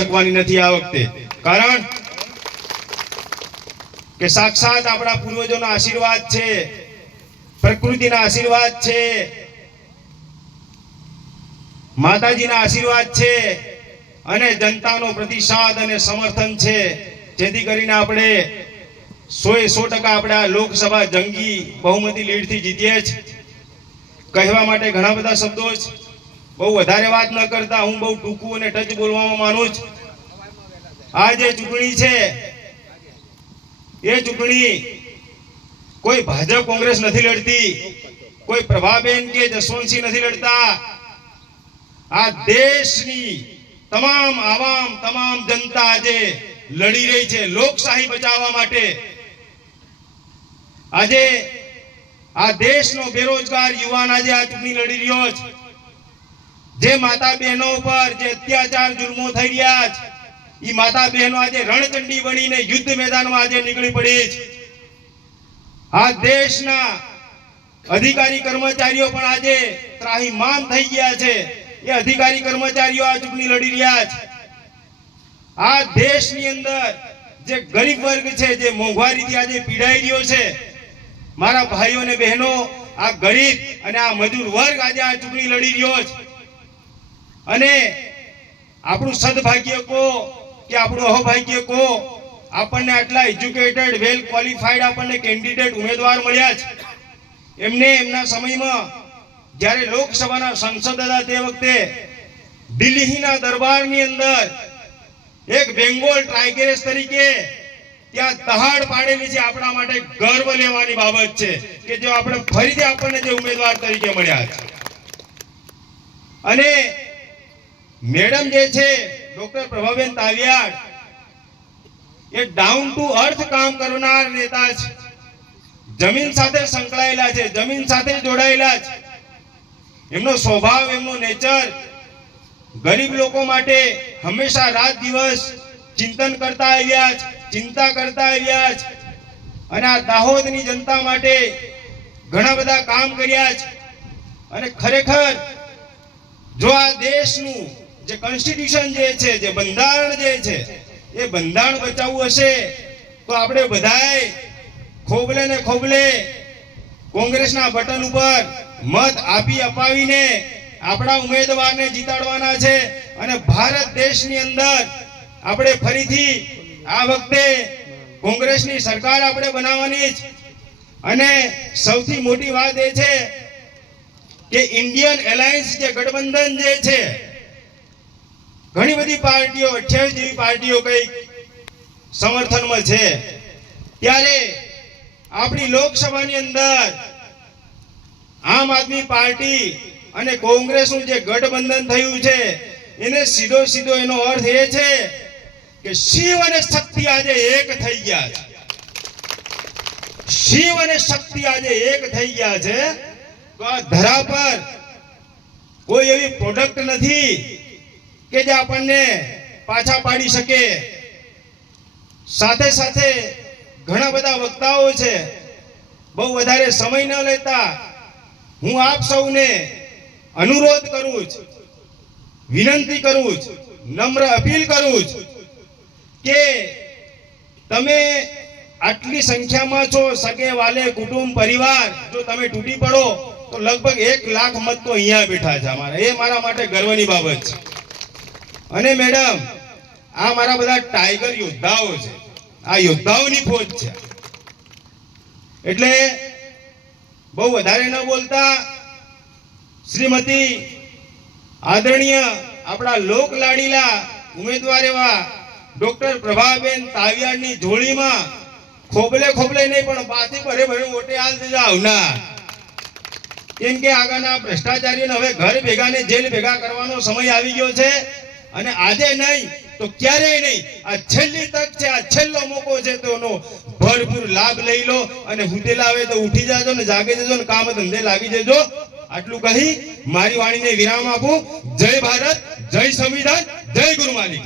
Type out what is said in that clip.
શકવાની નથી આ વખતે, કારણ કે સાક્ષાત આપણા પૂર્વજોના આશીર્વાદ છે, પ્રકૃતિના આશીર્વાદ છે, માતાજીના આશીર્વાદ છે અને જનતાનો પ્રતિસાદ અને સમર્થન છે, જેથી કરીને આપણે 100% આપણે આ લોકસભા જંગી બહુમતી લીડથી જીતીએ જ. કહેવા માટે ઘણા બધા શબ્દો છે, બહુ વધારે વાત ન કરતા હું બહુ ટૂંકું અને ટચ બોલવામાં માનું છું. આ જે ચૂંટણી છે એ ચૂંટણી કોઈ ભાજપ કોંગ્રેસ નથી લડતી, કોઈ પ્રભાબેન કે જસવંતસિંહ નથી લડતા. આ દેશની તમામ આવામ, તમામ જનતા આજે લડી રહી છે લોકશાહી બચાવવા માટે. આજે આ દેશનો બેરોજગાર યુવાન આજે આ ચૂંટણી લડી રહ્યો છે. જે માતા બહેનો પર જે અત્યાચાર જુલ્મો થઈ રહ્યા છે, એ માતા બહેનો આજે રણચંડી બનીને યુદ્ધ મેદાનમાં આજે નીકળી પડી છે. આ દેશના અધિકારી કર્મચારીઓ પણ આજે ત્રાહિમામ થઈ ગયા છે. એ અધિકારી કર્મચારીઓ આ ચૂંટણી લડી રહ્યા છે. આ દેશની અંદર જે ગરીબ વર્ગ છે, જે મોંઘવારીથી આજે પીડાઈ રહ્યો છે, મારા ભાઈઓ અને બહેનો, આ ગરીબ અને આ મજૂર વર્ગ આજે આ ચૂંટણી લડી રહ્યો છે. અને આપણું સદભાગ્ય કો કે આપણું અહોભાગ્ય કો, આપણને આટલા એજ્યુકેટેડ, વેલ ક્વોલિફાઈડ આપણને કેન્ડિડેટ ઉમેદવાર મળ્યા છે. એમને એમના સમયમાં જ્યારે લોકસભાના સંસદ હતા તે વખતે દિલ્હીના દરબારની અંદર એક બેંગોલ ટાઈગરેસ તરીકે ત્યાં દહાડ પાડેલી છે. આપણા માટે ગર્વ લેવાની બાબત છે કે જો આપણે ફરીથી આપણને જે ઉમેદવાર તરીકે મળ્યા છે. અને મેડમ જે છે doctor Prabhaben Taviyad, A down to earth કામ કરનાર નેતા છે. જમીન સાથે સંકળાયેલા છે, જમીન સાથે જોડાયેલા છે. એમનો સ્વભાવ, એમનો નેચર ગરીબ લોકો માટે હંમેશા રાત દિવસ ચિંતન કરતા આવ્યા છે, ચિંતા કરતા આવ્યા છે. અને આ દાહોદની જનતા માટે ઘણા બધા કામ કર્યા છે. અને ખરેખર જો આ દેશનું જે કોન્સ્ટિટ્યુશન જે છે, જે બંધારણ જે છે, એ બંધારણ બચાવવું હશે તો આપણે બધાએ ખોબલે ને ખોબલે કોંગ્રેસના બટન ઉપર મત આપી અપાવીને આપણા ઉમેદવારને જીતાડવાના છે. અને ભારત દેશની અંદર આપણે ફરીથી આ વખતે કોંગ્રેસની સરકાર આપણે બનાવવાની છે. અને સૌથી મોટી વાત એ છે કે ઇન્ડિયન એલાયન્સ જે ગઠબંધન જે છે, ઘણી બધી પાર્ટીઓ, 28 જેવી પાર્ટીઓ કઈ સમર્થનમાં છે, ત્યારે આપણી લોકસભાની અંદર આમ આદમી પાર્ટી અને કોંગ્રેસનું જે ગઠબંધન થયું છે, એને સીધો સીધો એનો અર્થ એ છે કે શિવ અને શક્તિ આજે એક થઈ ગયા છે. શિવ અને શક્તિ આજે એક થઈ ગયા છે. તો આ ધરા પર કોઈ એવી પ્રોડક્ટ નથી કે જે આપણને પાછા પાડી શકે. સાથે સાથે ઘણા બધા વક્તાઓ છે. બહુ વધારે સમય ન લેતા હું આપ સૌને અનુરોધ કરું છું, વિનંતી કરું છું, નમ્ર અપીલ કરું છું કે તમે આટલી સંખ્યામાં છો, સગે વાલે કુટુંબ પરિવાર, જો તમે તૂટી પડો તો લગભગ 1 લાખ મત તો અહીંયા બેઠા છે અમારા. એ મારા માટે ગર્વની બાબત છે. અને મેડમ, આ મારા બધા ટાઈગર યોદ્ધાઓ છે, આ યોદ્ધાઓની ફોજ છે. એટલે બહુ વધારે ન બોલતા શ્રીમતી આદરણીય આપણા લોક લાડીલા ઉમેદવાર એવા ડોક્ટર પ્રભાબેન તાવિયાડની જોડીમાં ખોબલે ખોબલે નહીં પણ પાછી ભરે ભરે વોટે હાલ દેજા આવનાર. કેમ કે આગળના ભ્રષ્ટાચારીઓને હવે ઘર ભેગા ને જેલ ભેગા કરવાનો સમય આવી ગયો છે. અને આજે નહીં તો ક્યારેય નહીં, આ છેલ્લી તક છે, આ છેલ્લો મોકો છે, તો એનો ભરપૂર લાભ લઈ લો. અને હુદેલા આવે તો ઉઠી જાજો ને જાગે જજો ને કામ ધંધે લાગી જજો. આટલું કહી મારી વાણીને વિરામ આપું. જય ભારત, જય સંવિધાન, જય ગુરુ માલિક.